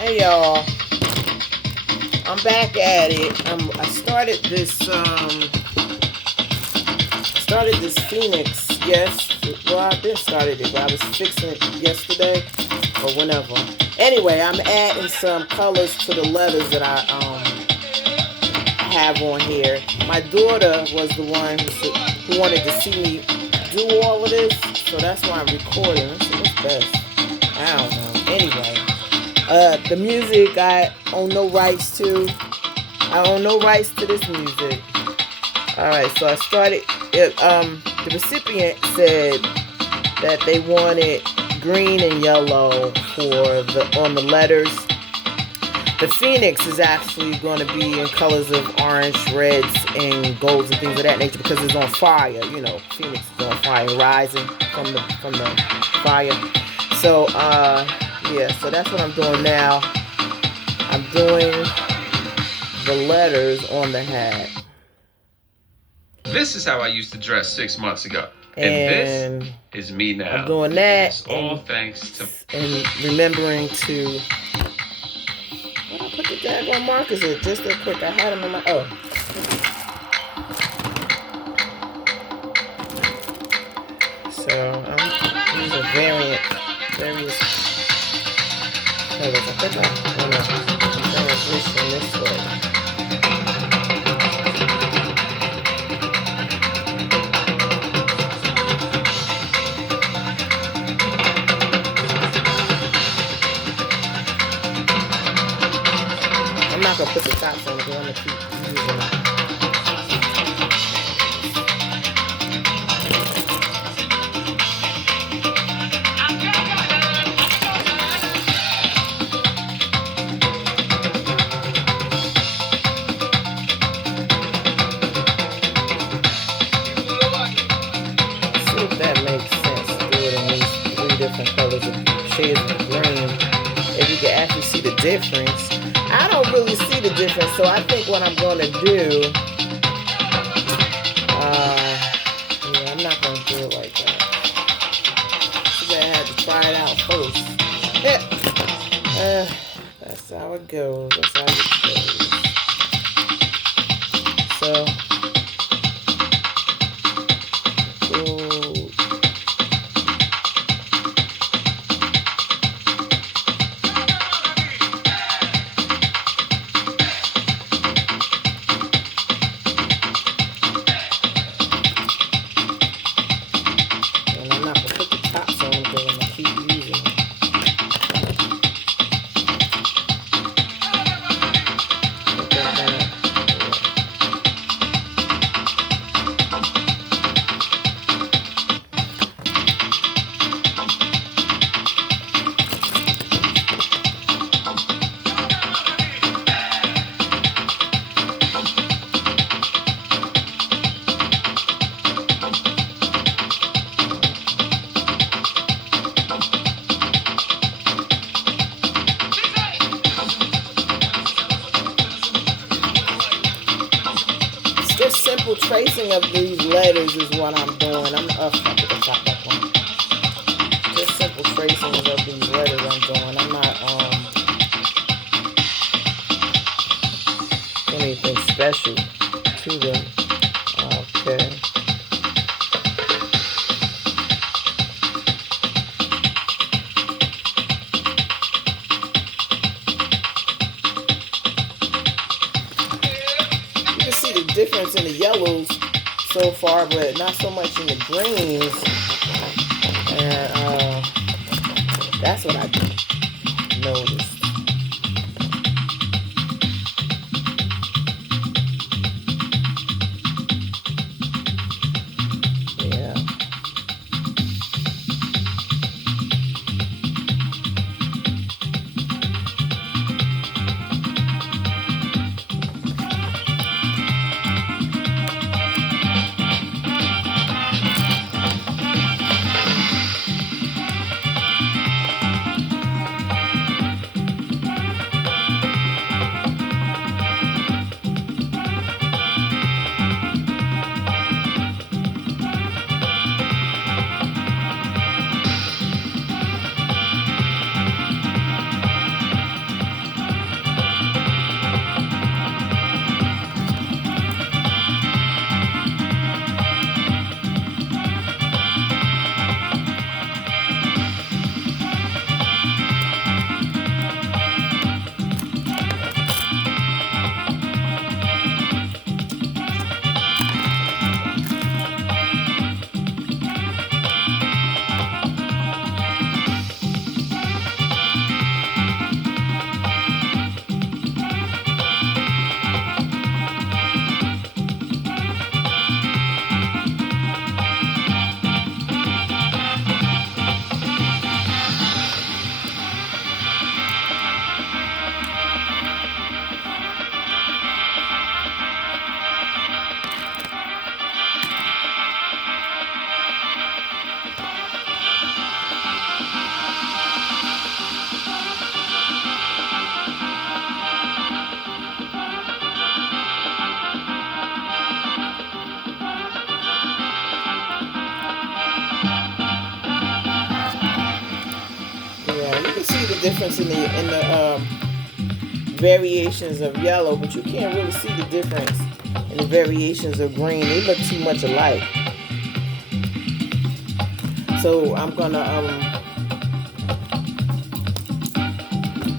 Hey y'all, I'm back at it. I started this Phoenix. Yes, well I did started it, but I was fixing it yesterday or whenever. Anyway, I'm adding some colors to the letters that have on here. My daughter was the one who wanted to see me do all of this, so that's why I'm recording. Let's see what's best. I don't know. Anyway. The music I own no rights to. I own no rights to this music. Alright, so I started it, the recipient said that they wanted green and yellow on the letters. The Phoenix is actually going to be in colors of orange, reds, and golds and things of that nature because it's on fire. You know, Phoenix is on fire, rising from the fire. So yeah, so that's what I'm doing now. I'm doing the letters on the hat. This is how I used to dress 6 months ago. And this is me now. I'm doing that. It's all thanks to... And remembering to... What I put the daggone markers in? Just real quick. I had them in my... Oh. So, I'm using various colors. I think I want to transition this way. I'm not gonna put the tops on because I'm gonna keep using it. See if that makes sense. Do it in these 3 different colors of shades of green. If you can actually see the difference. I don't really see the difference, so I think what I'm going to do, yeah, I'm not going to do it like that. I had to try it out first. That's how it goes. That's how it goes. So, just simple tracing of these letters is what I'm doing. I'm up at the top that one. Just simple tracing of these letters I'm doing. I'm not anything special to them. Okay. Difference in the yellows so far, but not so much in the greens, and that's what I noticed. Yeah. difference in the variations of yellow, but you can't really see the difference in the variations of green. They look too much alike. So I'm gonna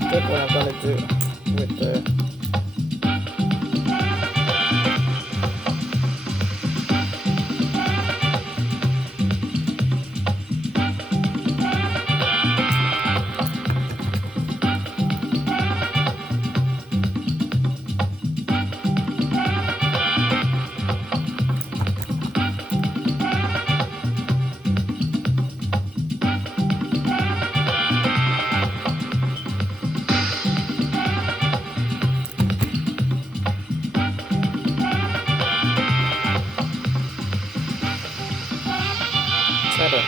think what I'm gonna do with the try to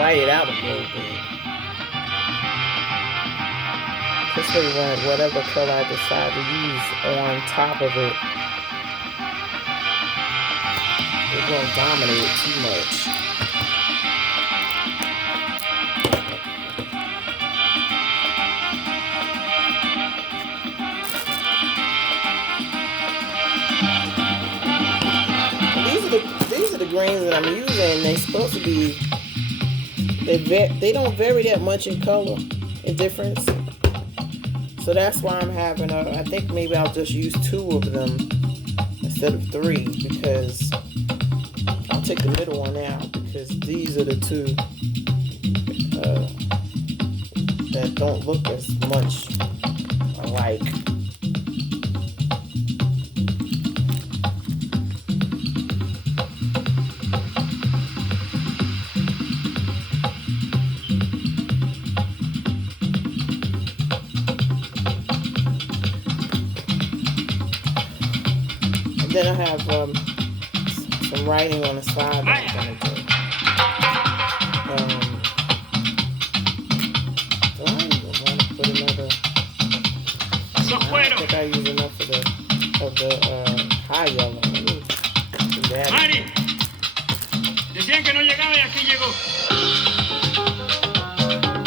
white it out a little bit. This way, whatever color I decide to use on top of it, it won't dominate it too much. These are the grains that I'm using. They're supposed to be. They don't vary that much in color and difference. So that's why I'm having I think maybe I'll just use 2 of them instead of 3, because I'll take the middle one out, because these are the 2 that don't look as much alike. Then I have some writing on the side that I'm going to do. Do I even want to put another? I don't think I use enough of the high yellow. Let me do that.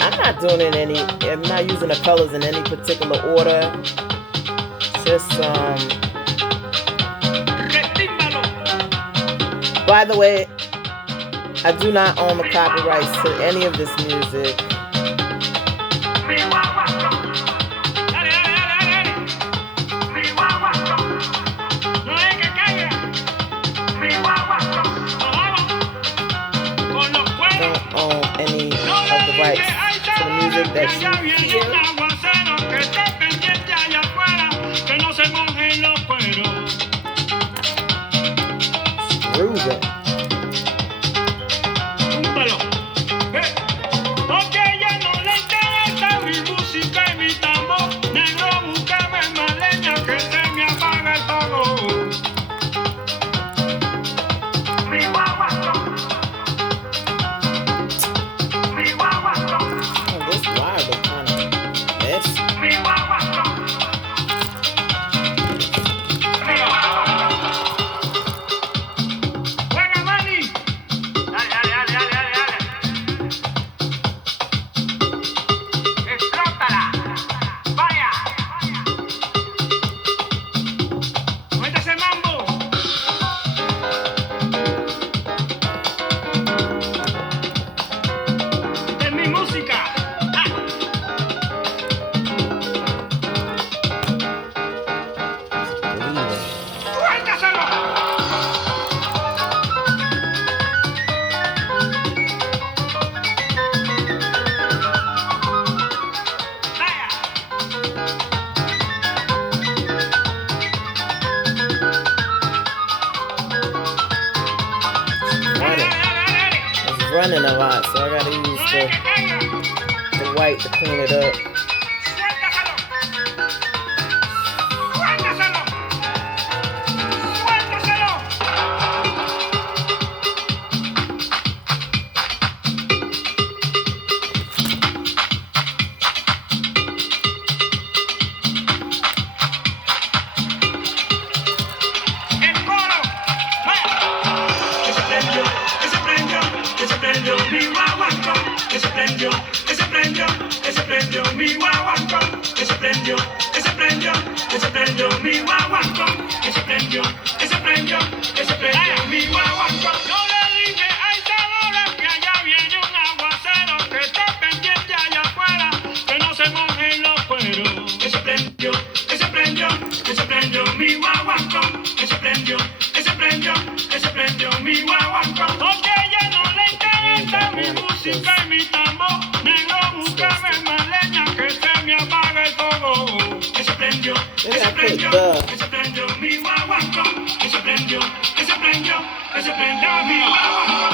I'm not doing it I'm not using the colors in any particular order. Just by the way, I do not own the copyrights to any of this music. Don't own any of the rights to the music that you hear. Screw them. Running a lot, so I gotta use the white to clean it up. Ese prendió, mi guaguancó, que se prendió, que se prendió, que se prendió mi guaguancó, que se prendió, que se prendió, que se prendió mi guaguancó. Yo le dije a Isadora que allá viene un aguacero, que está pendiente allá afuera, que no se mojen los cueros. Que se prendió, que se prendió, que se prendió mi guaguancó, que se prendió, que se prendió, que se prendió mi guaguancó. Porque a ella no le interesa mi música y mi tambor, negro, búscame más leña que se me apaga el fuego. Que se prendió, que se prendió, que se prendió mi guaguancó, que se prendió, que se prendió, que se prendió mi guaguancó.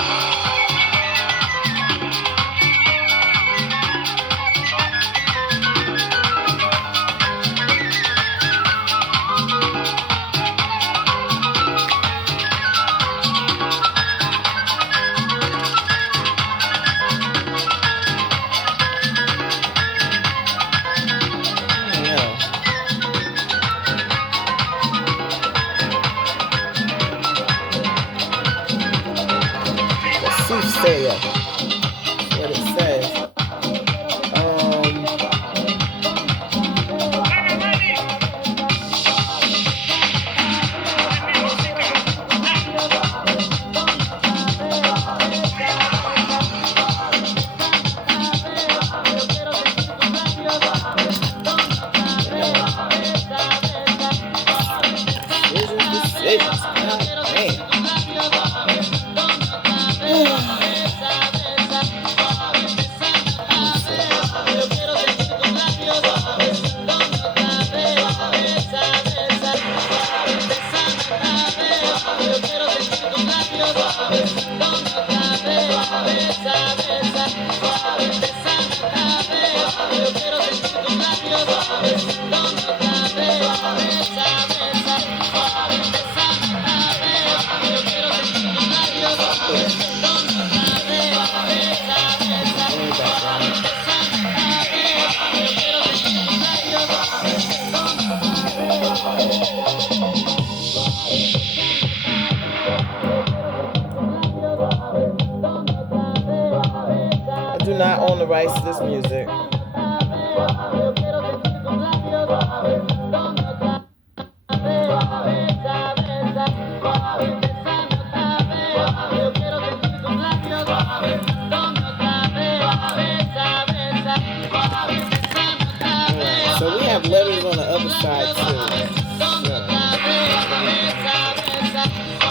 Doothsayah, what it says. Decisions. I do not own the rights to this music. So we have letters on the other side too.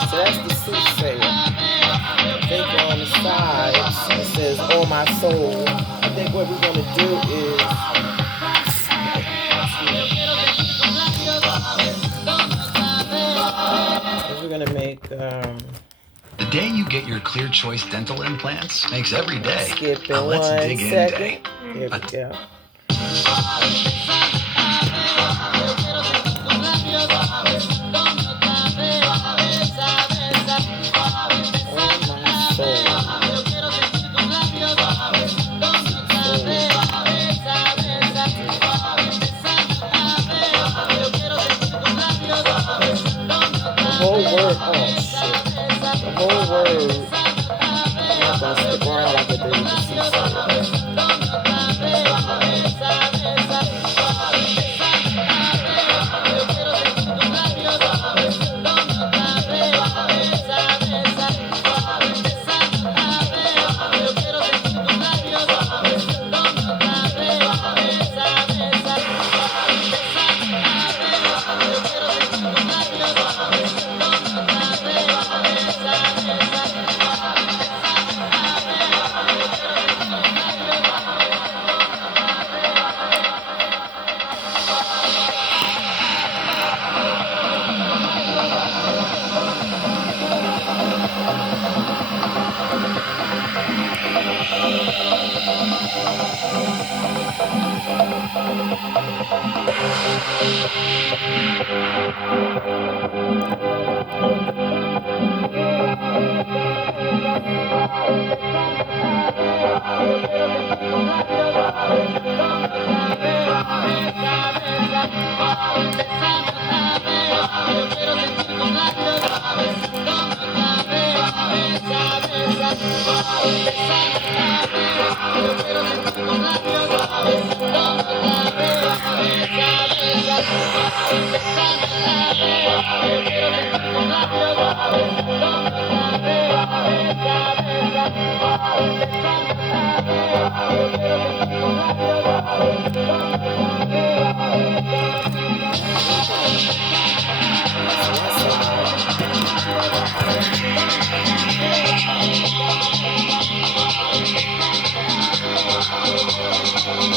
So that's the Doothsayah. I think on the sides it says "All My Soul." I think what we're gonna do is we're gonna make The day you get your Clear Choice dental implants makes every day. Skip a in let's 1 dig in second. day. Here we go. Whole word, oh shit. The whole word. I'm not gonna stick around like I did with the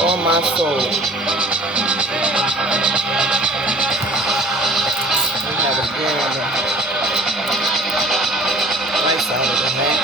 On my soul. We have it again on the right side of the neck.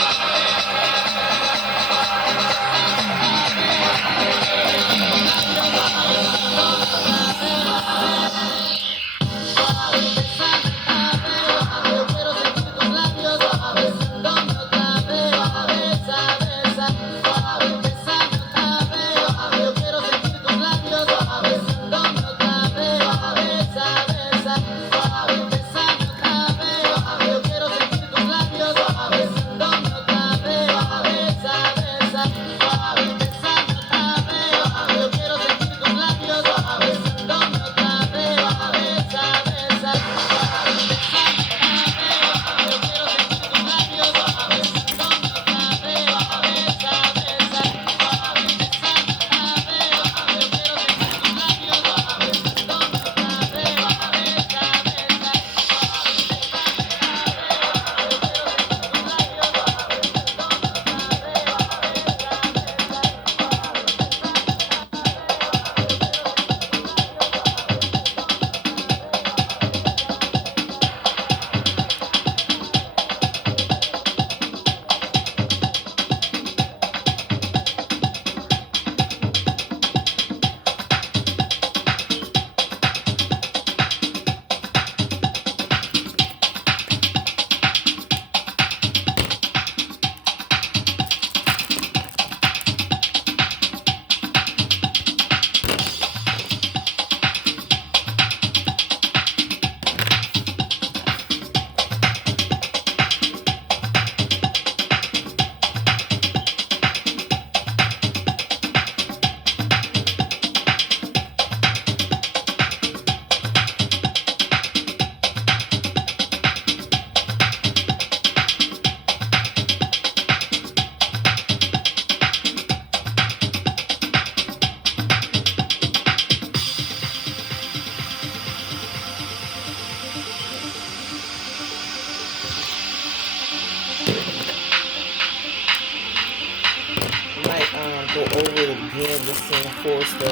Go over it again, just to enforce the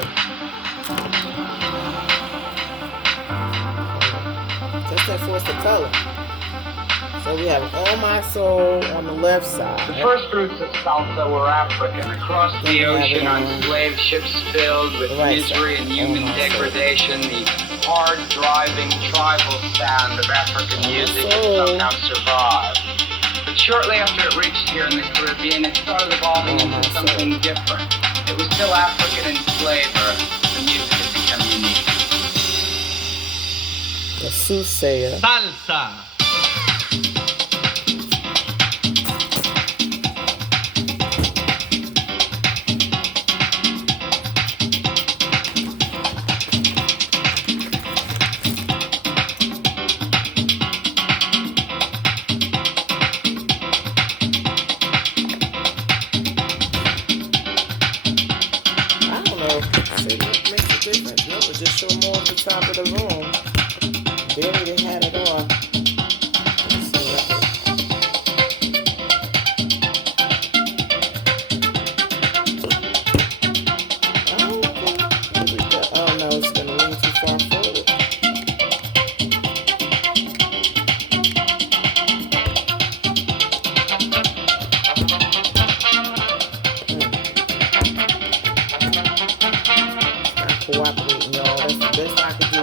color. So we have On My Soul on the left side. The first roots of salsa were African. Across the ocean on slave ships filled with misery and human degradation, the hard-driving tribal sound of African music had somehow survived. But shortly after it reached here in the Caribbean, it started evolving into something different. It was still African in flavor. The music had become unique. The Doothsayah. Salsa. Just show more of the top of the room. Barely they had it all. Oh no, it's gonna lean too far forward. Cooperating, y'all. That's the best I can do.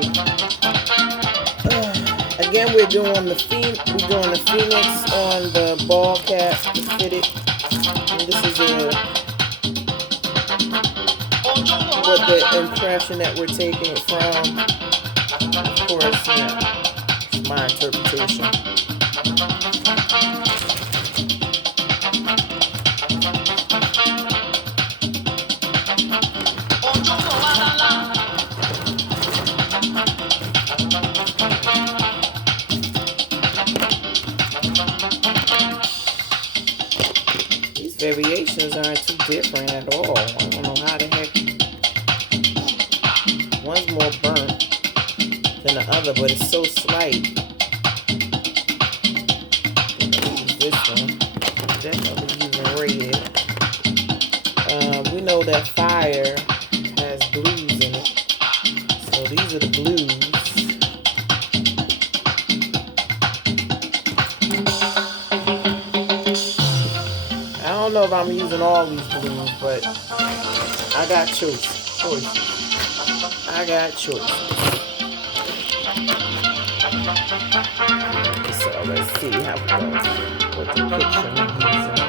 Again, we're doing the Phoenix on the ball cap, the fitted. And this is what the impression that we're taking it from. Of course, it's my interpretation. variations aren't too different at all. I don't know how the heck. One's more burnt than the other, but it's so slight. This one, definitely using red. We know that fire has blues in it, so these are the blues. I don't know if I'm using all these blues, but I got choices. I got choices. So let's see how we go with the picture I'm using.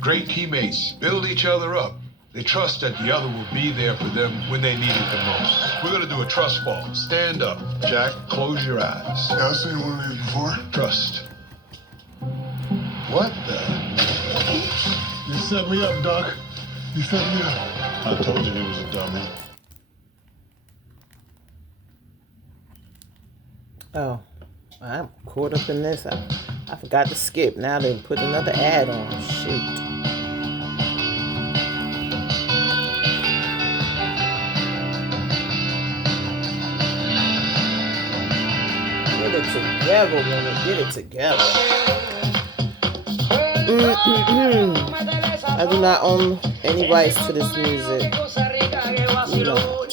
Great teammates build each other up. They trust that the other will be there for them when they need it the most. We're gonna do a trust fall. Stand up. Jack, close your eyes. Yeah, I've seen one of these before. Trust. What the? You set me up, Doc. You set me up. I told you he was a dummy. Oh, I'm caught up in this. I forgot to skip. Now they put another ad on. Shoot. Get it together, woman. Get it together. I do not own any rights to this music. Do not.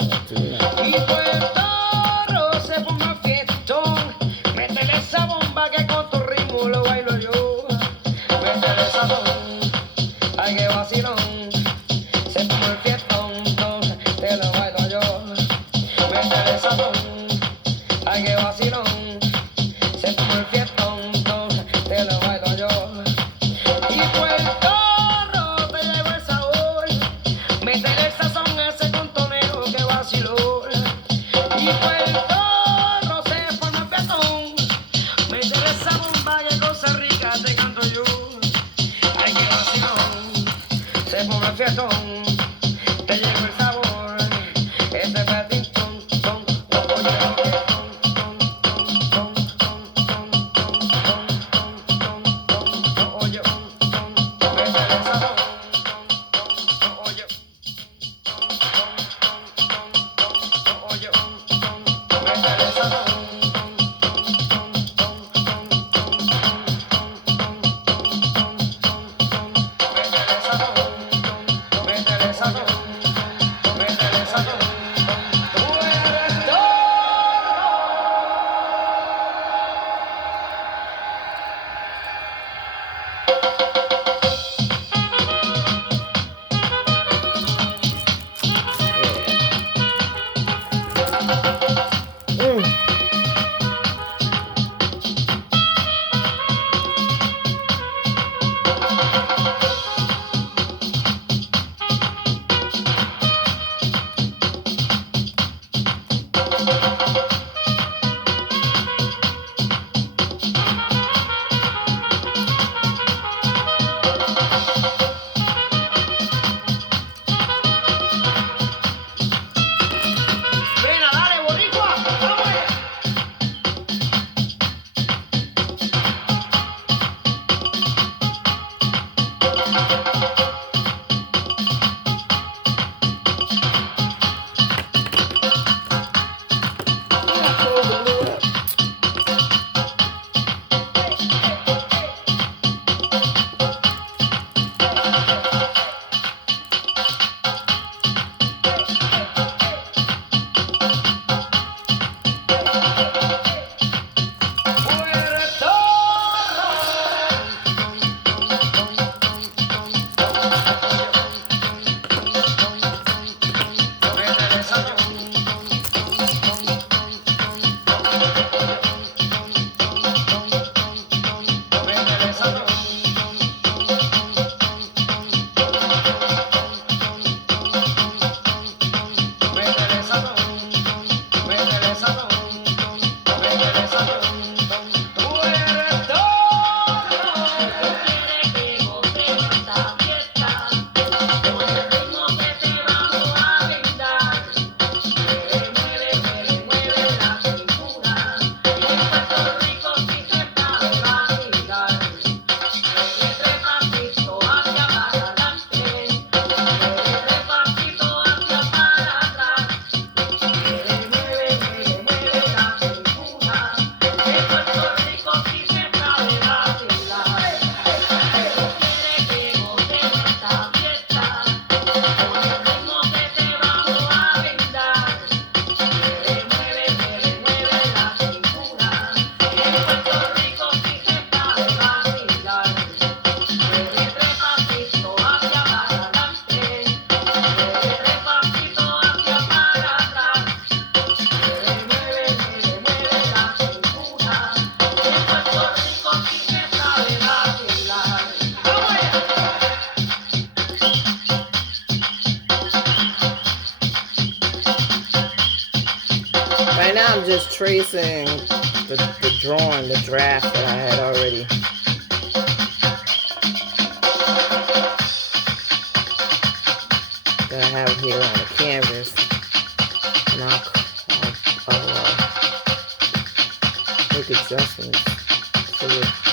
Right now I'm just tracing the drawing, the draft that I had already. That I have here on the canvas. And I'll make adjustments to it.